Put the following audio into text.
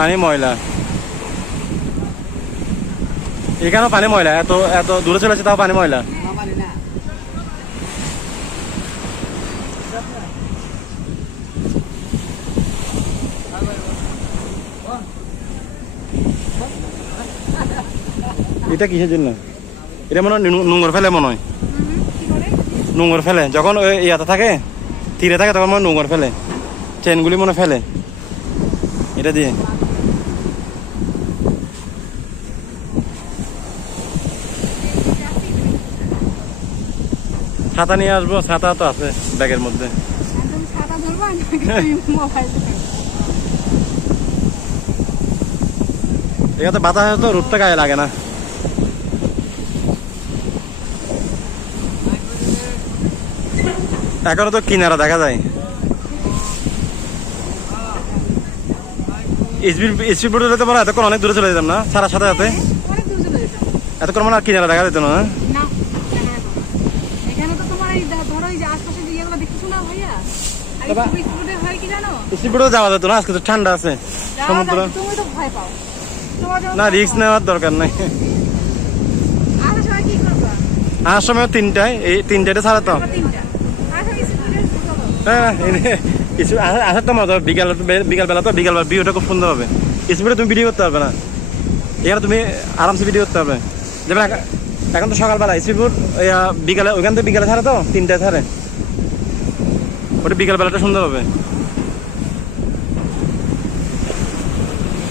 পানি ময়লা, এখানেও পানি ময়লা, এত এত দূরে চলেছে তাও পানি ময়লা। এটা কিসের জন্য? এটা মনে হয় নোংর ফেলে, মনে হয় নোংর ফেলে যখন ওই ইয়াতে থাকে, তীরে থাকে, তখন মনে নোংর ফেলে, চেনগুলি মনে ফেলে এটা দিয়ে। ছাতা নিয়ে আসবো, ছাতা তো আছে ব্যাগের মধ্যে। এখানে বাতাস তো রোদটা গায়ে লাগে না। এখনো তো কিনারা দেখা যায়। স্পিড বোটে যেতে পারো, এতক্ষণ অনেক দূরে চলে যেতাম না সারা সাথে সাথে, এতক্ষণ মানে আর কিনারা দেখা যেত না। স্পিড বোটে যাওয়া যেত না, আজকে তো ঠান্ডা আছে সমুদ্র, না রিস্ক নেওয়ার দরকার নাই। আসার সময় তিনটায়, এই তিনটাতে ছাড়া তো হ্যাঁ আসার তো মজা। বিকালবেলা তো, বিকালবেলা ভিডিওটা খুব সুন্দর হবে। স্পিডে তুমি ভিডিও করতে পারবে না, এখানে তুমি আরামসে ভিডিও করতে পারবে। যেমন এখন তো সকালবেলা স্পিড বিকালে, ওইখান থেকে বিকালে ছাড়ে তো, তিনটায় ছাড়ে, ওটা বিকালবেলাটা সুন্দর হবে।